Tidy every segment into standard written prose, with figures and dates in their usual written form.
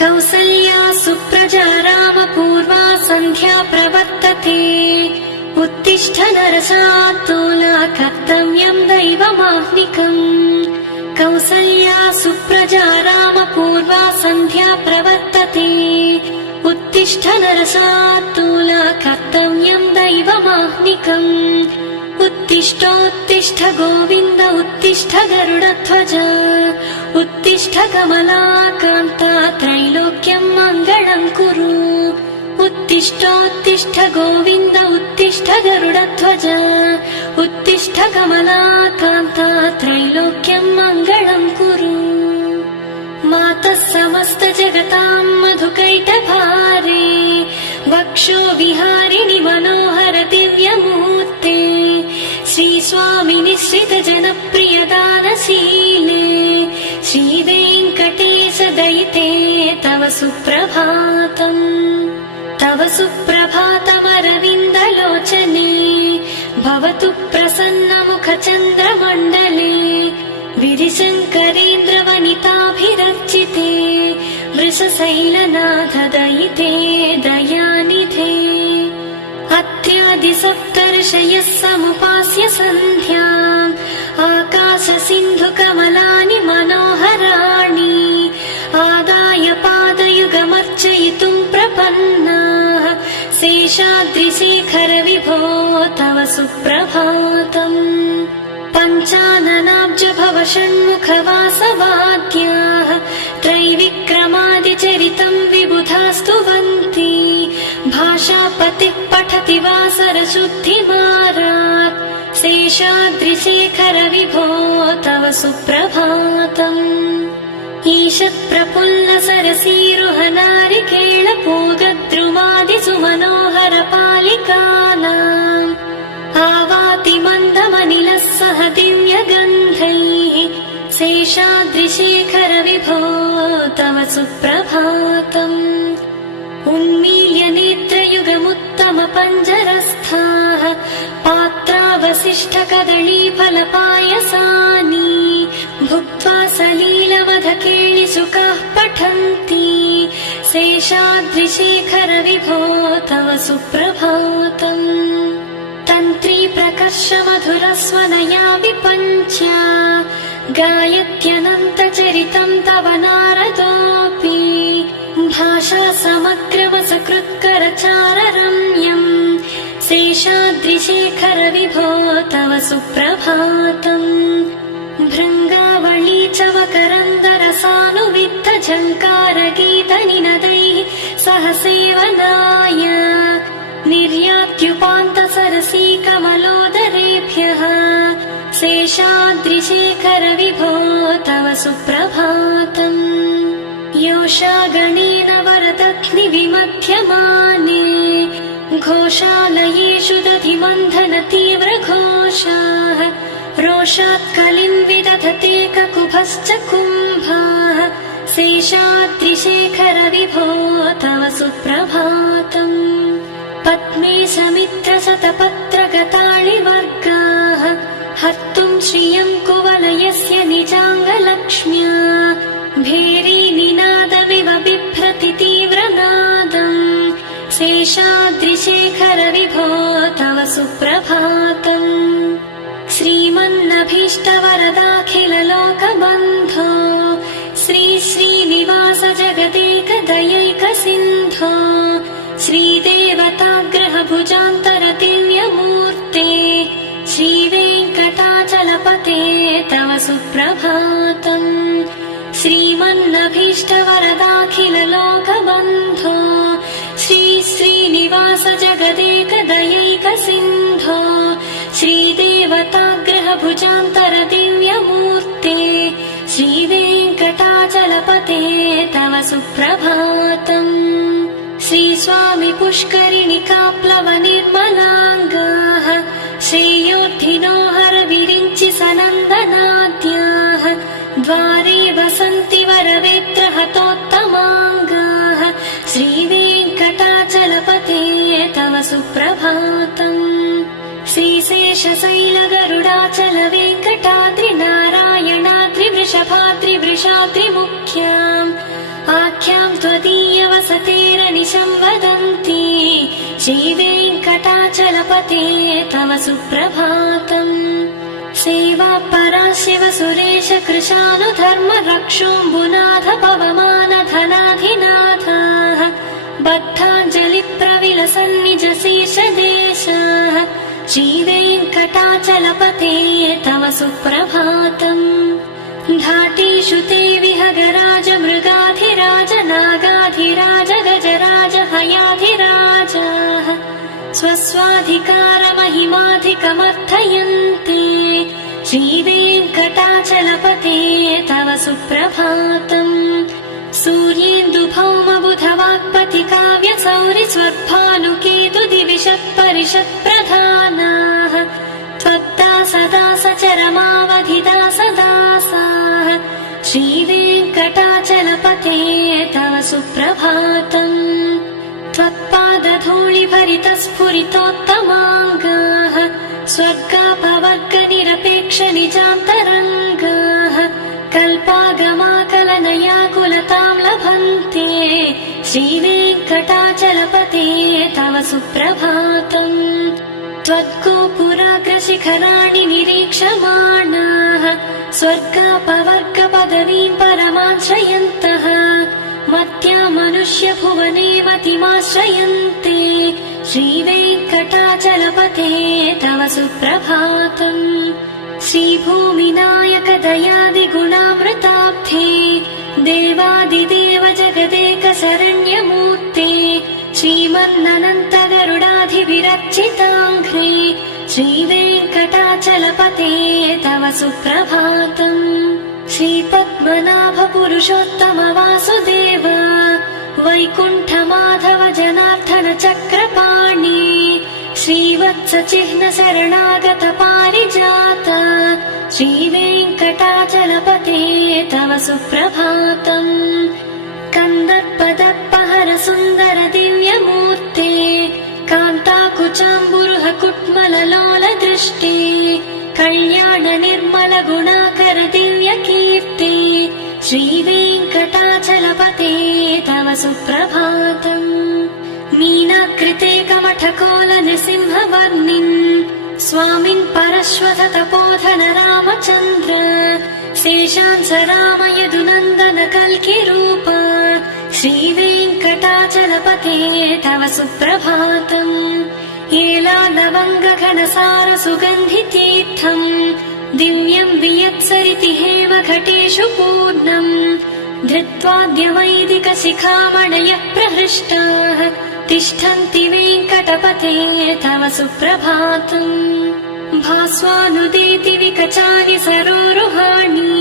कौसल्या सुप्रजा रामपूर्वा सन्ध्या प्रवर्तते उत्तिष्ठ नरशार्दूला कर्तव्यं दैवमाह्निकम् कौसल्या सुप्रजा रामपूर्वा सन्ध्या प्रवर्तते उत्तिष्ठ नरशार्दूला कर्तव्यं दैवमाह्निकम् उत्तिष्ठोत्तिष्ठ गोविन्द उत्तिष्ठ गरुडध्वज उत्तिष्ठ कमलाकान्ता त्रैलोक्यं मङ्गलं कुरु उत्तिष्ठोत्तिष्ठ गोविन्द उत्तिष्ठ गरुडध्वज उत्तिष्ठ कमलाकान्ता त्रैलोक्यं मङ्गलं कुरु मातः समस्त जगतां मधुकैटभारे वक्षो विहारिणि मनोहर दिव्यमूर्ते श्रीस्वामिनि श्रित जनप्रिय दानशीले श्रीवेङ्कटेश दयिते तव सुप्रभातम् तव सुप्रभातमरविन्दलोचने भवतु प्रसन्नमुखचन्द्रमण्डले विरिशङ्करेन्द्रवनिताभिरर्चिते वृषशैलनाथ दयिते दयानिधे अत्यादिसप्तर्षयः समुपास्य सन्ध्याम् आकाशसिन्धुकमलानि मनोहराणि आदाय पादयुगमर्चयितुं प्रपन्नाः शेषाद्रिशेखर विभो तव सुप्रभातम् पञ्चाननाब्ज भव षण्मुख वासवाद्याः त्रैविक्रमादिचरितं विबुधास्तुवन्ति भाषापतिः पठति वासरशुद्धिमारात् शेषाद्रिशेखर विभो तव सुप्रभातम् ईषत्प्रफुल्ल सरसीरुहनारिकेळपूगद्रुमादिसुमनोहर पालिकानाम् आवाति मन्दमनिलः सह दिव्यगन्धैः शेषाद्रिशेखर विभो तव सुप्रभातम् उन्मील्य नेत्रयुगमुत्तम पञ्जरस्थाः पात्रावशिष्ठ कदलीफलपायसानि भुक्त्वा सलीलमधकेलिसुकाः पठन्ति शेषाद्रिशेखर विभो तव सुप्रभातम् तन्त्री प्रकर्ष मधुरस्वनया विपञ्च्या गायत्यनन्तचरितं तव नारदोऽपि भाषा समग्रमसकृत्करचाररम्यम् शेषाद्रिशेखर विभो तव सुप्रभातम् भृङ्गावळी च वकरन्दरसानुविद्ध झङ्कारगीतनिनदैः सह सेवनाय निर्यात्युपान्त सरसी कमलोदरेभ्यः शेषाद्रिशेखर विभो तव सुप्रभातम् योषा गणेन वरदग्नि विमध्यमाने घोषालयेषु दधिमन्थन तीव्र घोषाः रोषात् कलिं विदधते ककुभश्च कुम्भाः शेषाद्रिशेखर विभो तव सुप्रभातम् पद्मे समित्र शतपत्रगताळिवर्गाः हर्तुं श्रियं कुवलयस्य निजाङ्गलक्ष्म्या भेरी निनादमिव बिभ्रति तीव्रनादम् शेषाद्रिशेखर विभो तव सुप्रभातम् श्रीमन्नभीष्टवरदाखिललोकबन्धो श्री श्रीनिवास जगदेकदयैक सिन्धो श्रीदेवताग्रह भुजान्तर दिव्यमूर्ते श्रीवेङ्कटाचलपते तव सुप्रभातम् श्रीमन्नभीष्टवरदाखिललोकबन्धो श्री श्रीनिवास जगदेकदयैक सिन्धो श्रीदेवताग्रह भुजान्तर दिव्यमूर्ते श्रीवेङ्कटाचलपते तव सुप्रभातम् श्रीस्वामि पुष्करिणिकाप्लव निर्मलाङ्गाः श्रेयोद्धिनो हर विरिञ्चि सनन्दनाद्याः द्वारे वसन्ति वरवेत्र हतोत्तमाङ्गाः श्रीवेङ्कटाचलपते तव सुप्रभातम् श्रीशेषशैलगरुडाचल वेङ्कटाद्रि नारायणाद्रि वृषभाद्रि शेषाद्रिमुख्याम् आख्याम् त्वदीयवसतेरनिशं वदन्ति श्रीवेङ्कटाचलपते तव सुप्रभातम् सेवा परा शिव सुरेश कृशानुधर्म रक्षोऽम्बुनाथ पवमान धनाधिनाथाः बद्धाञ्जलि प्रविलसन्निज शेषदेशाः श्रीवेङ्कटाचलपते तव सुप्रभातम् घाटीषु ते विहगराज मृगाधिराज नागाधिराज गजराज हयाधिराजाः स्वस्वाधिकारमहिमाधिकमर्थयन्ते श्रीवेङ्कटाचलपते तव सुप्रभातम् सूर्येन्दुभौमबुधवाक्पति काव्यसौरि स्वर्भानुकेतु दिविषत्परिषत्प्रधानाः त्वत्ता सदा सचरमावधिदासदासाः श्रीवेङ्कटाचलपते तव सुप्रभातम् त्वत्पादधूलिभरितस्फुरितोत्तमाङ्गाः स्वर्गापवर्गनिरपेक्षनिजान्तरङ्गाः कल्पागमाकलनयाकुलतां लभन्ते श्रीवेङ्कटाचलपते तव सुप्रभातम् त्वद्गोपुराग्रशिखराणि निरीक्षमाणाः स्वर्गापवर्गपदवीं परमाश्रयन्तः मत्या मनुष्यभुवने मतिमाश्रयन्ते श्रीवेङ्कटाचलपते तव सुप्रभातम् श्रीभूमिनायक दयादिगुणामृताब्धे देवादिदेव जगदेक शरण्यमूर्ते श्रीमन्ननन्त गरुडाधिविरचिताङ्घ्रे श्रीवेङ्कटाचलपते तव सुप्रभातम् श्रीपद्मनाभ पुरुषोत्तम वासुदेव वैकुण्ठमाधव जनार्दन चक्रपाणि श्रीवत्स चिह्न शरणागत पारिजात श्रीवेङ्कटाचलपते तव सुप्रभातम् कन्दर्पदर्पहर सुन्दर दिव्यमूर्ते कान्ताकुचाम्बुरुह कुट्मललोल दृष्टे कल्याण निर्मल गुणाकर दिव्यकीर्ते श्रीवेङ्कटाचलपते तव सुप्रभातम् मीनाकृते कमठकोल नृसिंहवर्णिन् स्वामिन् परश्वथ तपोधन रामचन्द्र शेषांस राम यदुनन्दन कल्किरूप श्रीवेङ्कटाचलपते तव सुप्रभातम् एलालवङ्ग घनसार सुगन्धितीर्थम् दिव्यम् वियत्सरिति हेम घटेषु पूर्णम् धृत्वाद्यवैदिक शिखामणयः प्रहृष्टाः तिष्ठन्ति वेङ्कटपते तव सुप्रभातम् भास्वानुदेति विकचानि सरोरुहाणि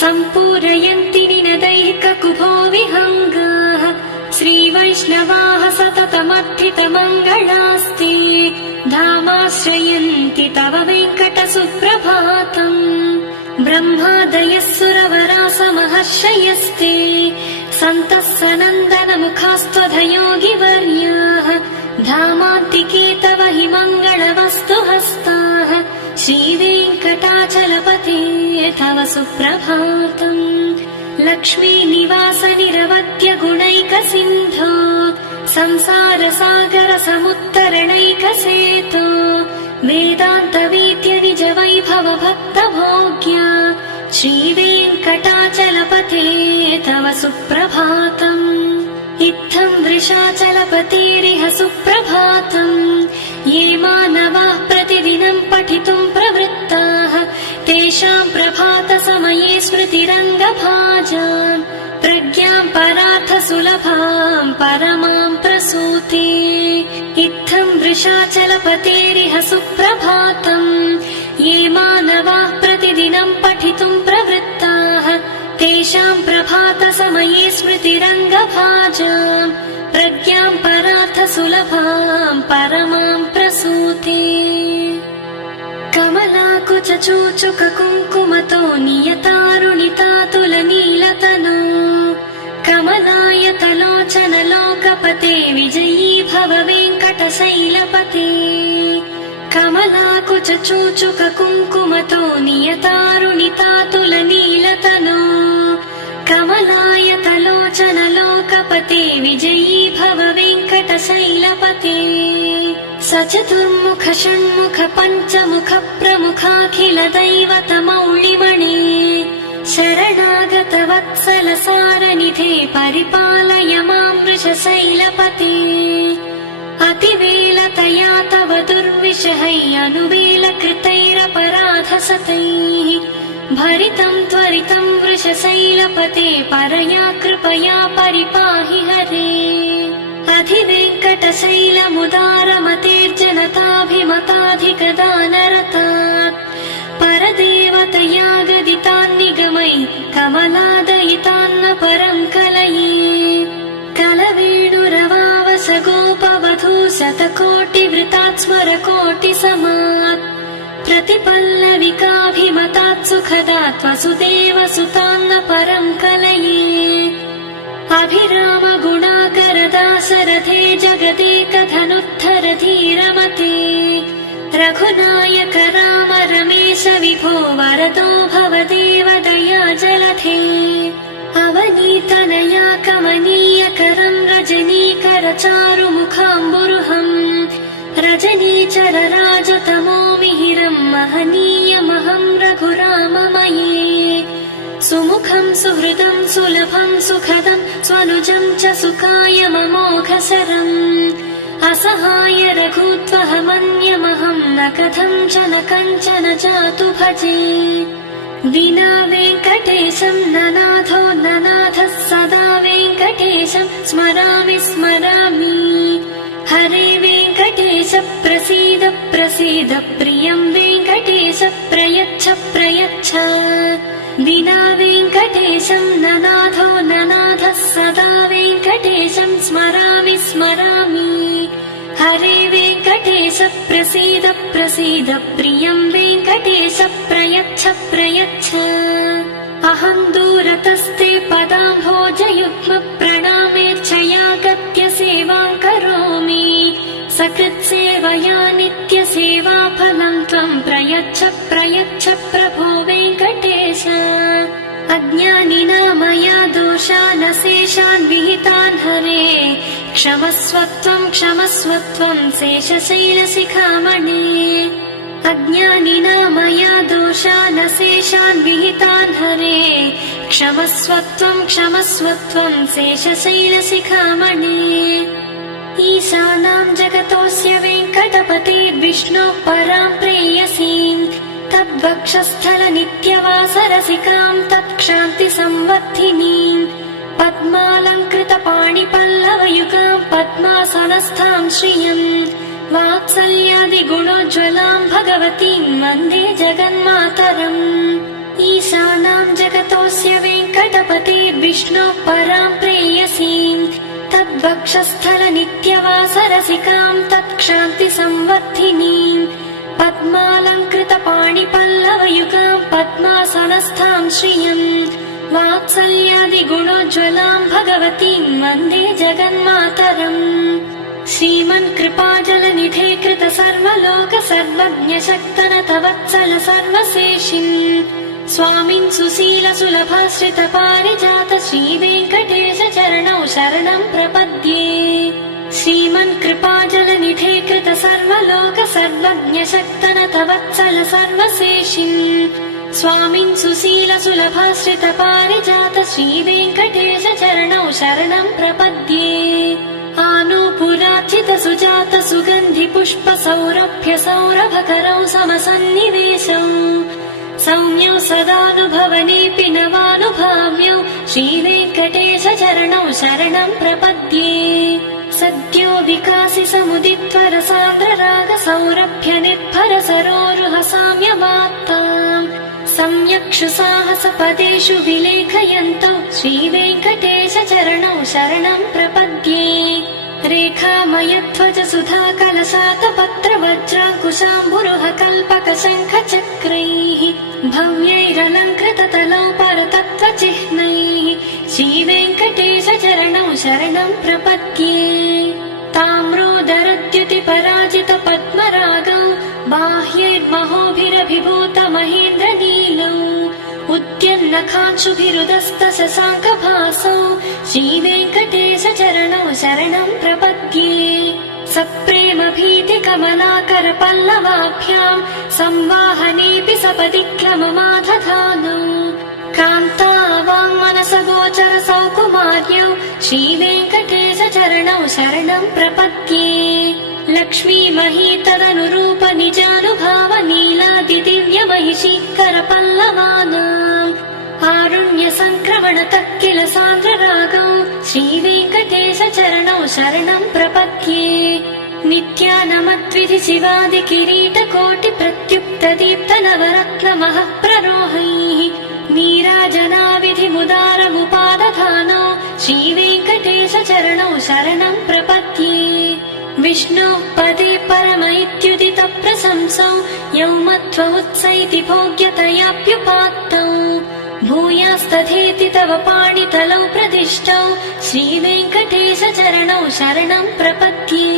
सम्पूरयन्ति निनदैः कुभो विहङ्गाः श्रीवैष्णवाः सततमर्थितमङ्गलास्ते धामाश्रयन्ति तव वेङ्कट सुप्रभातम् ब्रह्मादयः सुरवरास महर्षयस्ते सन्तः सनन्दन मुखास्त्वधयोगिवर्याः धामान्तिके तव हि मङ्गलवस्तु हस्ताः श्रीवेङ्कटाचलपते तव सुप्रभातम् लक्ष्मी निवास निरवद्य गुणैक सिन्धो संसार सागर समुत्तरणैक सेतो वेदान्त वेद्य निज वैभव भक्त भोग्या श्रीवेङ्कटाचलपते तव सुप्रभातम् इत्थम् वृषाचलपतेरिह सुप्रभातम् ये मानवाः प्रतिदिनम् पठितुम् प्रवृत्ताः तेषाम् प्रभात समये स्मृतिरङ्गभाजाम् प्रज्ञाम् परार्थ सुलभाम् परमाम् प्रसूते इत्थम् वृषाचलपतेरिह सुप्रभातम् ये मानवाः प्रतिदिनम् पठितुम् प्रवृत्ताः तेषाम् प्रभात समये स्मृतिरङ्गभाजाम् प्रज्ञाम् परार्थ सुलभाम् परमाम् प्रसूते कमलाकुचूचुक कुङ्कुमतो नियतारुणितातुलनीलतनो कमलायतलोचन लोकपते विजयी भव वेङ्कटशैलपते कमलाकुचूचुक कुङ्कुमतो नियतारुणितातुलनीलतनो चतुर्मुख षण्मुख पञ्चमुख प्रमुखाखिल दैवतमौलिमणे शरणागत वत्सल सारनिधे परिपालय मां वृषशैलपते अतिवेलतया तव दुर्विषहैः अनुवेलकृतैरपराधसतैः भरितं त्वरितं वृषशैलपते परया कृपया परिपाहि हरे अधिवेङ्कटशैलमुदारमतेर्जनताभिमताधिकदानरतात् परदेवतया गदितान् निगमै कमलादयितान्न परं कलये कलवेणुरवावस गोपवधू शतकोटिवृतात् स्मरकोटिसमात् प्रतिपल्लविकाभिमतात् सुखदात् वसुदेव सुतान्न परं कलये अभिराम गुणाकर दासरथे जगदेकधनुद्धर धीरमते रघुनायक राम रमेश विभो वरदो भवदेव दया जलधे अवनीतनया कमनीयकरं रजनीकर चारुमुखाम्बुरुहम् रजनीचर राजतमो मिहिरं महनीयमहं रघुराममये सुमुखं सुहृदं सुलभं सुखदं स्वनुजं च सुखायममोघसरम् असहाय रघुत्वहमन्यमहं न कथं च न कञ्चन जातु भजे विना वेङ्कटेशं ननाथो ननाथः सदा वेङ्कटेशं स्मरामि स्मरामि हरे वेङ्कटेश प्रसीद प्रसीद प्रियं वेङ्कटेश प्रयच्छ प्रयच्छ विना वेङ्कटेशं ननाथो ननाथः सदा वेङ्कटेशं स्मरामि स्मरामि हरे वेङ्कटेश प्रसीद प्रसीद प्रियं वेङ्कटेश प्रयच्छ प्रयच्छ अहं दूरतस्ते पदाम्भोजयुग्म प्रणामेच्छया गत्य सेवां करोमि सकृत्सेवया नित्यसेवाफलं त्वं प्रयच्छ प्रयच्छ प्रभो वेङ्कटेश अज्ञानिना मया दोषानशेषान् विहितान् हरे क्षमस्वत्वं क्षमस्वत्वं शेषशैलशिखामणे अज्ञानिना मया दोषानशेषान् विहितान् हरे क्षमस्वत्वं क्षमस्वत्वं शेषशैलशिखामणे ईशानां जगतोऽस्य वेङ्कटपतिर्विष्णोः परां प्रेयसीं तद्वक्षस्थल नित्यवासरसिकां तत्क्षान्तिसंवर्धिनीं पद्मालङ्कृतपाणिपल्लवयुगां पद्मासनस्थां श्रियं वात्सल्यादिगुणोज्ज्वलां भगवतीं वन्दे जगन्मातरम् ईशानां जगतोऽस्य वेङ्कटपतिर्विष्णोः परां प्रेयसीं तद्वक्षस्थल नित्यवासरसिकां तत्क्षान्तिसंवर्धिनीं पद्मालङ्कृतपाणिपल्लवयुगां पद्मासनस्थां श्रियं वात्सल्यादिगुणोज्ज्वलां भगवतीं वन्दे जगन्मातरम् श्रीमन्कृपाजलनिधे कृत सर्वलोक सर्वज्ञ शक्तनत वत्सल सर्वशेषिन् स्वामिन् सुशील सुलभाश्रित पारिजात श्रीवेङ्कटेश चरणौ शरणं प्रपद्ये श्रीमन्कृपाजलनिधे कृत सर्वलोक सर्वज्ञ शक्तनत वत्सल सर्वशेषिन् स्वामिन् सुशील सुलभाश्रित पारिजात श्रीवेङ्कटेश चरणौ शरणं प्रपद्ये आनूपुरार्चित सुजात सुगन्धि पुष्प सौरभ्य सौरभकरौ समसन्निवेशौ सौम्यौ सदानुभवनेऽपि नवानुभाव्यौ श्रीवेङ्कटेश चरणौ शरणं प्रपद्ये सद्यो विकासि समुदित्वर सान्द्र राग सौरभ्य निर्भर सरोरुह साम्यवात्ताम् सम्यक्षु साहस पदेषु विलेखयन्तौ श्रीवेङ्कटेश चरणौ शरणं प्रपद्ये रेखामयध्वज सुधा कलशात पत्र वज्राङ्कुशाम्बुरुह कल्पक शङ्ख चक्रैः भव्यैरलङ्कृत तलौ परतत्त्व चिह्नैः श्रीवेङ्कटेश चरणौ शरणं प्रपद्ये ताम्रोदरद्युति पराजित पद्मरागौ बाह्यैर्महोभिरभिभूत महेन्द्र नीलौ उद्यन्नखांशुभिरुदस्त शशाङ्कभासौ श्रीवेङ्कटेश चरणौ शरणं प्रपद्ये सप्रेम भीति कमलाकर पल्लवाभ्याम् संवाहनेऽपि सपदि क्लममादधानौ कान्तावाङ्मनस गोचर सौकुमार्यौ श्रीवेङ्कटेश चरणौ शरणं प्रपद्ये लक्ष्मी मही तदनुरूप निजानुभाव नीलादि दिव्य महिषीकर पल्लवानाम् आरुण्य संक्रमणतः किल सान्द्र रागौ श्रीवेङ्कटेश चरणौ शरणं प्रपद्ये नित्यानमद्विधि शिवादि किरीट कोटि प्रत्युक्त दीप्त नवरत्न महः प्ररोहैः नीराजनाविधि मुदारमुपादधानौ श्रीवेङ्कटेश चरणौ शरणं प्रपद्ये विष्णोः पदे परम इत्युदित प्रशंसौ यौ मध्व उत्सैति भोग्यतयाप्युपात्तौ भूयास्तथेति तव पाणितलौ प्रदिष्टौ श्रीवेङ्कटेश चरणौ शरणं प्रपद्ये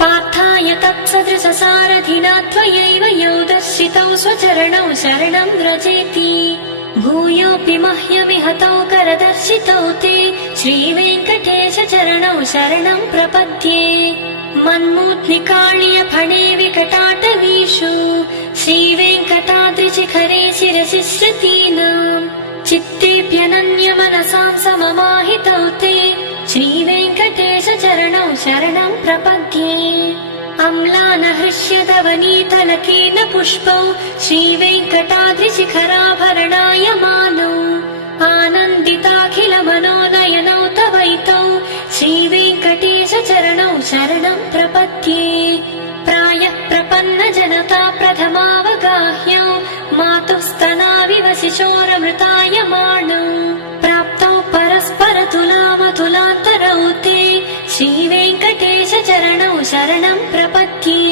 पार्थाय तत्सदृश सारथिना त्वयैव यौ दर्शितौ स्वचरणौ शरणं व्रजेति भूयोऽपि मह्यमिह तौ करदर्शितौ ते श्रीवेङ्कटेश चरणौ शरणं प्रपद्ये मन्मूर्ध्निकाळ्य फणे विकटाटवीषु श्रीवेङ्कटाद्रिशिखरे शिरसि श्रुतीनाम् चित्तेऽप्यनन्य मनसां सममाहितौ ते श्रीवेङ्कटेश चरणौ शरणं प्रपद्ये अम्लानहृष्यदवनीतलकेन पुष्पौ श्रीवेङ्कटाद्रिशिखराभरणायमानौ आनन्दिताखिल मनोनयनौ तवैतौ श्रीवेङ्कटेश चरणौ शरणं प्रपद्ये प्रायः प्रपन्न जनता प्रथमावगाह्यौ मातुः स्तनाविव शिशोरमृतायमाणौ प्राप्तौ परस्पर तुलामतुलान्तरौ ते श्रीवेङ्कटेश चरणौ शरणं प्रपद्ये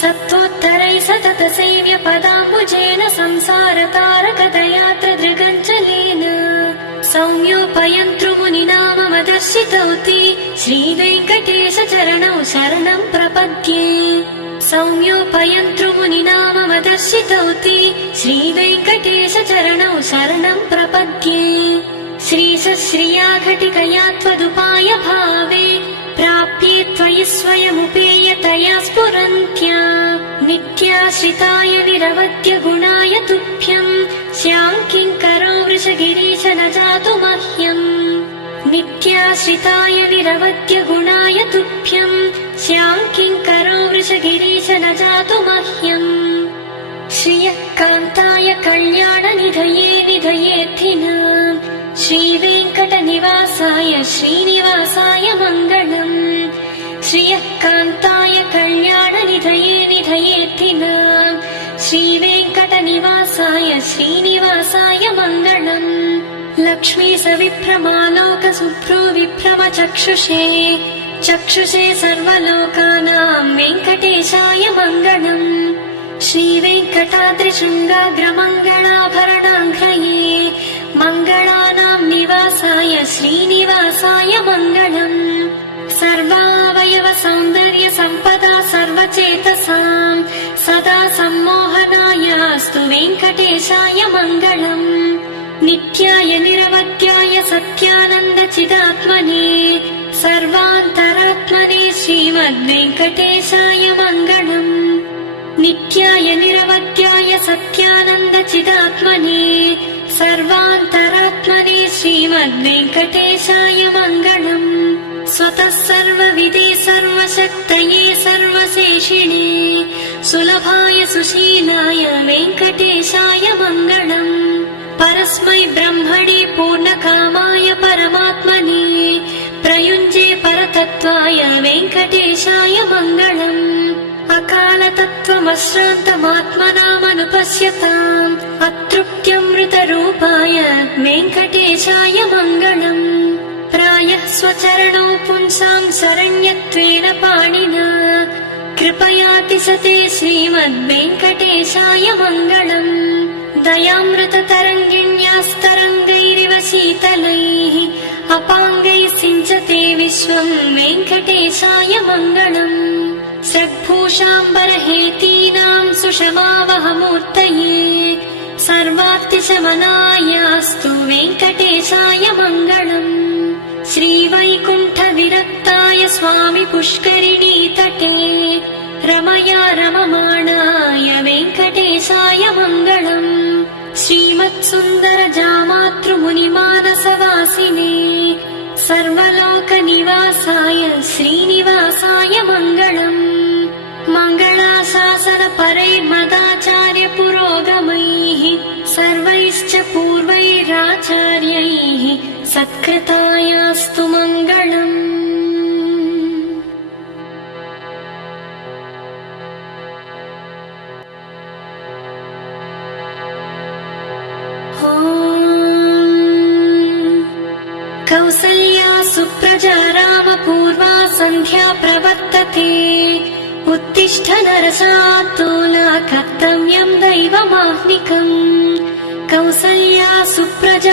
सत्त्वोत्तरैः सतत सेव्य पदाम्बुजेन संसारतारकदयात्र दृगञ्जलेन सौम्योपयन्तृमुनिनाममदर्शितौ ते श्रीवेङ्कटेश चरणौ शरणं प्रपद्ये सौम्योपयन्तृमुनिनाममदर्शितौ ते श्रीवेङ्कटेश चरणौ शरणं प्रपद्ये श्रीशश्रिया घटिकया त्वदुपाय भावे प्राप्ये त्वयि स्वयमुपेयतया स्फुरन्त्या नित्याश्रिताय निरवद्य गुणाय तुभ्यं स्यां किङ्करो वृषगिरीश न जातु मह्यम् नित्याश्रिताय निरवद्य गुणाय तुभ्यं स्यां किङ्करो वृषगिरीश न जातु मह्यम् श्रियः कान्ताय कल्याणनिधये निधयेऽर्थिनाम् श्रीवेङ्कटनिवासाय श्रीनिवासाय मङ्गलम् श्रियः कान्ताय कल्याणनिधये निधयेऽर्थिनाम् श्रीवेङ्कटनिवासाय श्रीनिवासाय मङ्गलम् लक्ष्मी सविभ्रमालोक सुभ्रू विभ्रम चक्षुषे चक्षुषे सर्वलोकानां वेङ्कटेशाय मङ्गलम् श्रीवेङ्कटाद्रिशृङ्गाग्रमङ्गलाभरणाङ्घ्रये मङ्गलानां निवासाय श्रीनिवासाय मङ्गलम् सर्वावयव सौन्दर्य सम्पदा सर्वचेतसां सदा सम्मोहनायास्तु वेङ्कटेशाय मङ्गलम् नित्याय निरवध्याय सत्यानन्द चिदात्मने सर्वान्तरात्मने श्रीमद्वेङ्कटेशाय मङ्गलम् नित्याय निरवध्याय सत्यानन्द चिदात्मने सर्वान्तरात्मने श्रीमद्वेङ्कटेशाय मङ्गलम् स्वतः सर्वविदे सर्वशक्तये सर्वशेषिणे सुलभाय सुशीलाय वेङ्कटेशाय मङ्गलम् परस्मै ब्रह्मणे पूर्णकामाय परमात्मने प्रयुञ्जे परतत्त्वाय वेङ्कटेशाय मङ्गलम् अकालतत्त्वमश्रान्तमात्मनामनुपश्यताम् अतृप्त्यमृतरूपाय वेङ्कटेशाय मङ्गलम् प्रायः स्वचरणौ पुंसां शरण्यत्वेन पाणिना कृपयातिशते श्रीमद्वेङ्कटेशाय मङ्गलम् दयामृततरङ्गिण्यास्तरङ्गैरिव शीतलैः अपाङ्गैः सिञ्चते विश्वं वेङ्कटेशाय मङ्गलम् षड्भूषाम्बरहेतीनां सुषमावहमूर्तये सर्वार्तिशमनायास्तु वेङ्कटेशाय मङ्गलम् श्रीवैकुण्ठविरक्ताय सुताय स्वामी पुष्करिणी तटे रमया रममाणाय वेङ्कटेशाय मङ्गलम् श्रीमत्सुन्दर जामातृमुनिमानसवासिने सर्वलोकनिवासाय श्रीनिवासाय मङ्गलम् मङ्गलाशासन परैर्मदाचार्य पुरोगमैः सर्वैश्च पूर्वैराचार्यैः सत्कृतायास्तु मङ्गलम्। कौसल्या सुप्रजा रामपूर्वा सन्ध्या प्रवर्तते उत्तिष्ठ नरशार्दूल कर्तव्यं दैवमाह्निकम्। कौसल्या सुप्रजा